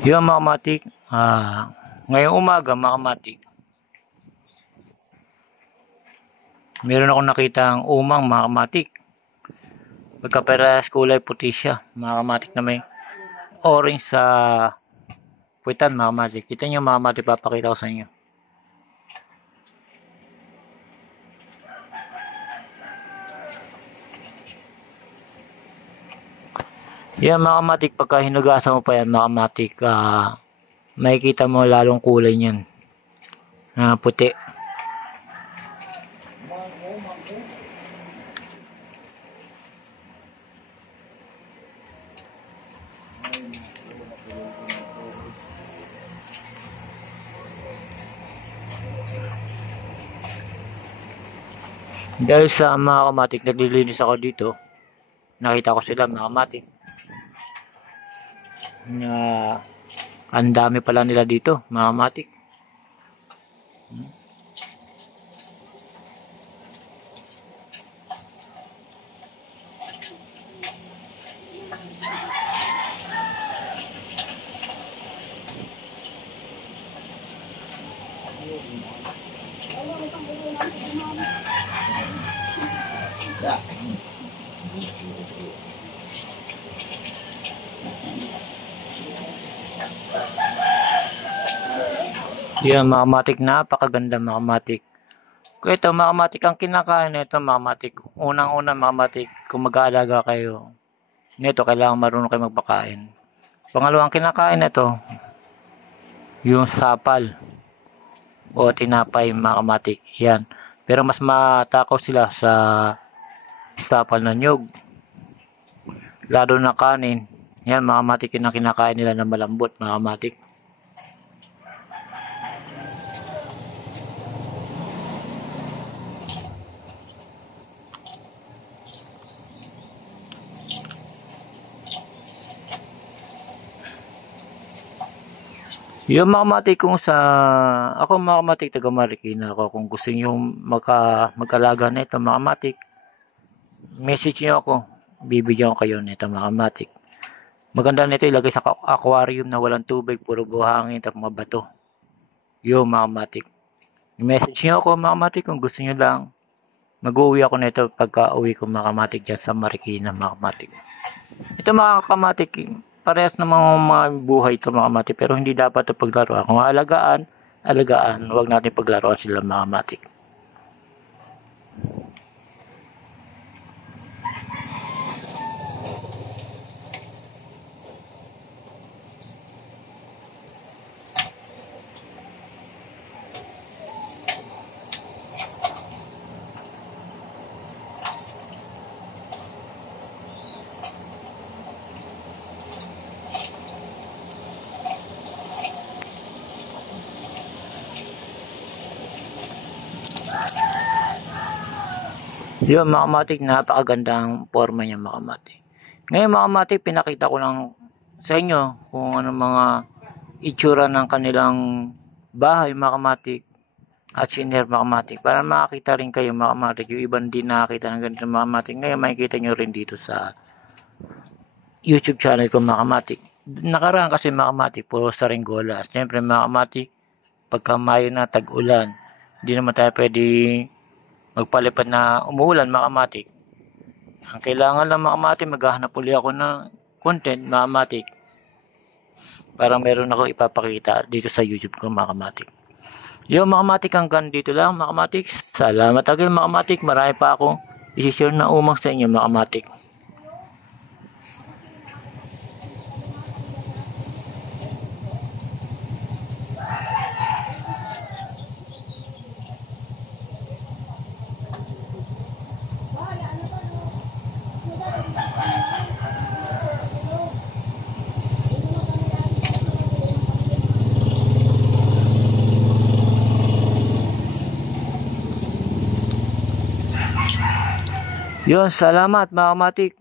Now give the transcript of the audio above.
Yun mga kamatik, ngayong umaga mga kamatik, meron akong nakitang umang mga kamatik. Pagkaparehas kulay puti siya mga kamatik na may orange sa puwitan mga kamatik. Kita nyo mga kamatik, papakita ko sa inyo. Yan mga kamatik, pagka hinugasan mo pa yan mga kamatik, makikita mo lalong kulay niyan na puti. Dahil sa mga kamatik, naglilinis ako dito, nakita ko sila mga kamatik na ang dami pala nila dito mga kamatik. Yan mga kamatik, napakaganda mga kamatik. Kung ito mga kamatik, ang kinakain nito mga kamatik, unang-una mga kamatik, kung mag-aalaga kayo nito, kailangan marunong kayo magpakain. Pangalawang kinakain nito, yung sapal o tinapay mga kamatik. Yan. Pero mas matakaw sila sa sapal na nyug, lalo na kanin. Yan mga kamatik, yun ang kinakain nila na malambot mga kamatik. Yung mga kamatik, kung sa ako mga kamatik, taga Marikina ako, kung gusto niyo mag-alaga nito mga kamatik, message niyo ako, bibigyan ko kayo nito mga kamatik. Maganda nito ilagay sa aquarium na walang tubig, puro buhangin at mga bato. Yung mga kamatik, message niyo ako mga kamatik kung gusto niyo lang. Mag-uwi ako nito pagka uwi ko mga kamatik dyan sa Marikina mga kamatik. Ito mga kamatik, parehas na mga buhay ito mga kamatik, pero hindi dapat ito paglaruan. Kung alagaan, huwag natin paglaruan sila mga kamatik. Yun mga kamatik, napakaganda ang forma niya mga kamatik. Ngayon mga kamatik, pinakita ko lang sa inyo kung ano mga itsura ng kanilang bahay mga kamatik at shinare mga kamatik, para makakita rin kayo mga kamatik, yung ibang din nakakita ng ganito mga kamatik. Ngayon makikita nyo rin dito sa YouTube channel ko mga kamatik. Nakaraan kasi mga kamatik, puro saranggola. Siyempre mga kamatik, pagka Mayo na, tag-ulan, hindi naman tayo pwede magpalipad na umuulan mga kamatik. Ang kailangan lang mga kamatik, maghahanap uli ako ng content mga kamatik, para meron ako ipapakita dito sa YouTube ko mga kamatik. Yung mga kamatik, hanggang dito lang mga kamatik. Salamat again mga kamatik. Marami pa akong i-share na umang sa inyo mga kamatik. Yun, salamat mga kamatik.